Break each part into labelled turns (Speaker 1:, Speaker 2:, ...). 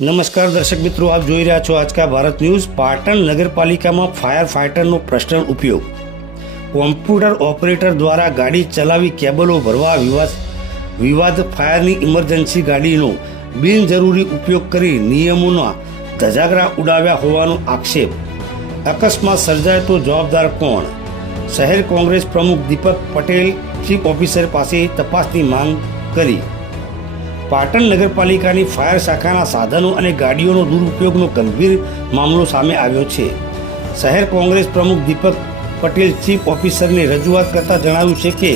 Speaker 1: નમસ્કાર દર્શક મિત્રો, આપ જોઈ રહ્યા છો આજકા ભારત ન્યૂઝ. પાટણ નગરપાલિકામાં ફાયર ફાઇટરનો પ્રશ્ન ઉપયોગ કોમ્પ્યુટર ઓપરેટર દ્વારા ગાડી ચલાવી કેબલો ભરવા વિવાદ વિવાદ ફાયરની ઇમરજન્સી ગાડીનો બિનજરૂરી ઉપયોગ કરી નિયમોના ધજાગરા ઉડાવ્યા હોવાનો આક્ષેપ. અકસ્માત સર્જાય તો જવાબદાર કોણ? શહેર કોંગ્રેસ પ્રમુખ દીપક પટેલ, ચીફ ઓફિસર પાસે તપાસની માંગ કરી. પાટણ નગરપાલિકાની ફાયર શાખાના સાધનો અને ગાડીઓનો દુરુપયોગનો ગંભીર મામલો સામે આવ્યો છે. શહેર કોંગ્રેસ પ્રમુખ દીપક પટેલ ચીફ ઓફિસરને રજૂઆત કરતાં જણાવ્યું છે કે,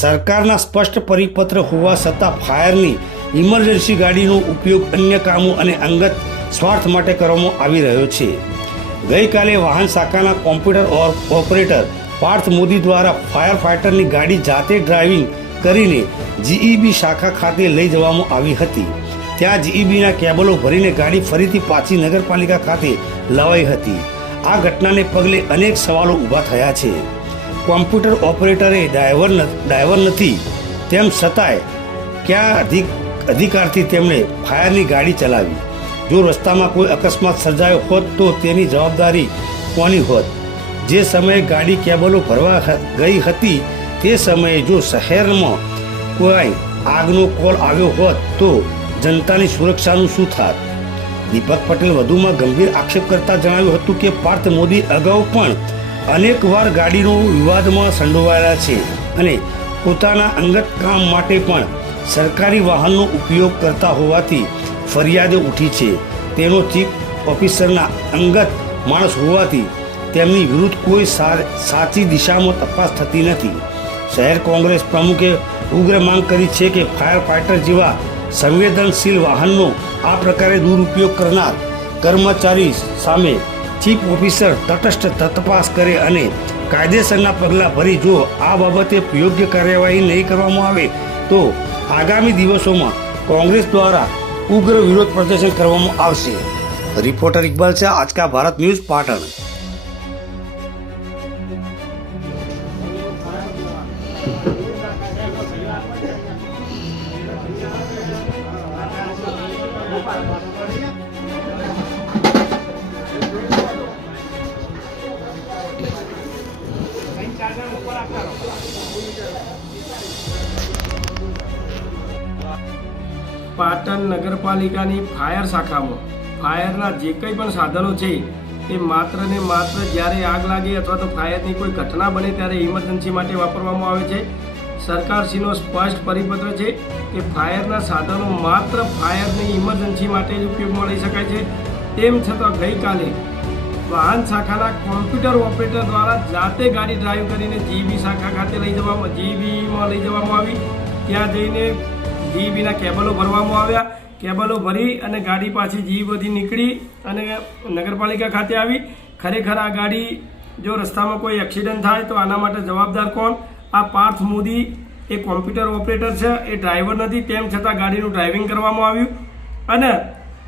Speaker 1: સરકારના સ્પષ્ટ પરિપત્ર હોવા છતાં ફાયરની ઇમરજન્સી ગાડીનો ઉપયોગ અન્ય કામો અને અંગત સ્વાર્થ માટે કરવામાં આવી રહ્યો છે. ગઈકાલે વાહન શાખાના કોમ્પ્યુટર ઓપરેટર પાર્થ મોદી દ્વારા ફાયર ફાઇટરની ગાડી જાતે ડ્રાઇવિંગ કરીને જીઈબી શાખા ખાતે લઈ જવામાં આવી હતી. ત્યાં જીઈબીના કેબલો ભરીને ગાડી ફરીથી પાછી નગરપાલિકા ખાતે લવાઈ હતી. આ ઘટનાને પગલે અનેક સવાલો ઊભા થયા છે. કોમ્પ્યુટર ઓપરેટરે ડ્રાઈવર ડ્રાઈવર નથી, તેમ છતાંય કયા અધિક, અધિકારથી તેમણે ફાયરની ગાડી ચલાવી? જો રસ્તામાં કોઈ અકસ્માત સર્જાયો હોત તો તેની જવાબદારી કોની હોત? જે સમયે ગાડી કેબલો ભરવા ગઈ હતી તે સમયે જો શહેરમાં કોઈ આગનો કોલ આવ્યો હોત તો જનતાની સુરક્ષાનું શું થાત? દીપક પટેલ વધુમાં ગંભીર આક્ષેપ કરતા જણાવ્યું હતું કે પાર્થ મોદી અગાઉ પણ અનેકવાર ગાડીનો વિવાદમાં સંડોવાયેલા છે અને પોતાના અંગત કામ માટે પણ સરકારી વાહનનો ઉપયોગ કરતા હોવાથી ફરિયાદો ઉઠી છે. તેનો ચીફ ઓફિસરના અંગત માણસ હોવાથી તેમની વિરુદ્ધ કોઈ સાચી દિશામાં તપાસ થતી નથી. શહેર કોંગ્રેસ પ્રમુખે ઉગ્ર માંગ કરી છે કે ફાયર ફાઇટર જેવા સંવેદનશીલ વાહનનો આ પ્રકારે દુરુપયોગ કરનાર કર્મચારી સામે ચીફ ઓફિસર તટસ્થ તપાસ કરે અને કાયદેસરના પગલાં ભરી જો આ બાબતે યોગ્ય કાર્યવાહી નહીં કરવામાં આવે તો આગામી દિવસોમાં કોંગ્રેસ દ્વારા ઉગ્ર વિરોધ પ્રદર્શન કરવામાં આવશે. રિપોર્ટર ઇકબાલ છે આજકા ભારત ન્યૂઝ પાટણ.
Speaker 2: પાટણ નગરપાલિકાની ફાયર શાખામાં. ફાયરના જે કંઈ પણ સાધનો છે તે માત્ર ને માત્ર જ્યારે આગ લાગે અથવા તો ફાયરની કોઈ ઘટના બને ત્યારે ઇમરજન્સી માટે વાપરવામાં આવે છે. સરકારશ્રીનો સ્પષ્ટ પરિપત્ર છે કે ફાયરના સાધનો માત્ર ફાયરની ઇમરજન્સી માટે જ ઉપયોગમાં લઈ શકાય છે. તેમ છતાં ગઈકાલે વાહન શાખાના કોમ્પ્યુટર ઓપરેટર દ્વારા જાતે ગાડી ડ્રાઈવ કરીને જીબી શાખા ખાતે લઈ જવામાં જીબીમાં લઈ જવામાં આવી. ત્યાં જઈને જીબીના કેબલો ભરવામાં આવ્યા. કેબલો ભરી અને ગાડી પાછી જીબીથી નીકળી અને નગરપાલિકા ખાતે આવી. ખરેખર આ ગાડી જો રસ્તામાં કોઈ એક્સિડન્ટ થાય તો આના માટે જવાબદાર કોણ? આ પાર્થ મોદી એ કોમ્પ્યુટર ઓપરેટર છે. એ ડ્રાઈવર નથી. તેમ છતાં ગાડીનું ડ્રાઇવિંગ કરવામાં આવ્યું. અને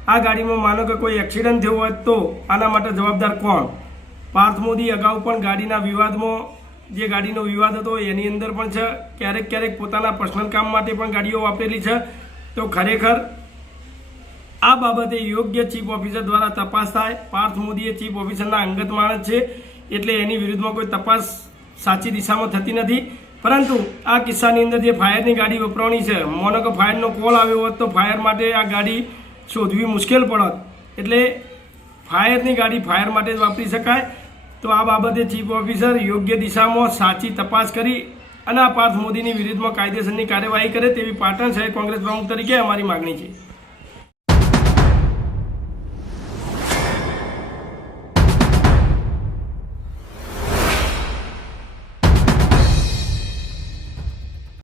Speaker 2: આ ગાડીમાં માનો કે કોઈ એક્સિડન્ટ થયો હોય તો આના માટે જવાબદાર કોણ? પાર્થ મોદી અગાઉ પણ ગાડીના વિવાદમાં જે ગાડીનો વિવાદ હતો એની અંદર પણ છે. ક્યારેક ક્યારેક પોતાના પર્સનલ કામ માટે પણ ગાડીઓ વાપરેલી છે. તો ખરેખર આ બાબતે યોગ્ય ચીફ ઓફિસર દ્વારા તપાસ થાય. પાર્થ મોદી એ ચીફ ઓફિસરના અંગત માણસ છે. એટલે એની વિરુદ્ધમાં કોઈ તપાસ સાચી દિશામાં થતી નથી. પરંતુ આ કિસ્સાની અંદર જે ફાયરની ગાડી વપરાણી છે મોનો ફાયરનો કોલ આવ્યો હોત તો ફાયર માટે આ ગાડી શોધવી મુશ્કેલ પડત. એટલે ફાયરની ગાડી ફાયર માટે જ વાપરી શકાય. તો આ બાબતે ચીફ ઓફિસર યોગ્ય દિશામાં સાચી તપાસ કરી અને આ પાર્થ મોદીની વિરુદ્ધમાં કાયદેસરની કાર્યવાહી કરે તેવી પાટણ શહેર કોંગ્રેસ પ્રમુખ તરીકે અમારી માગણી છે.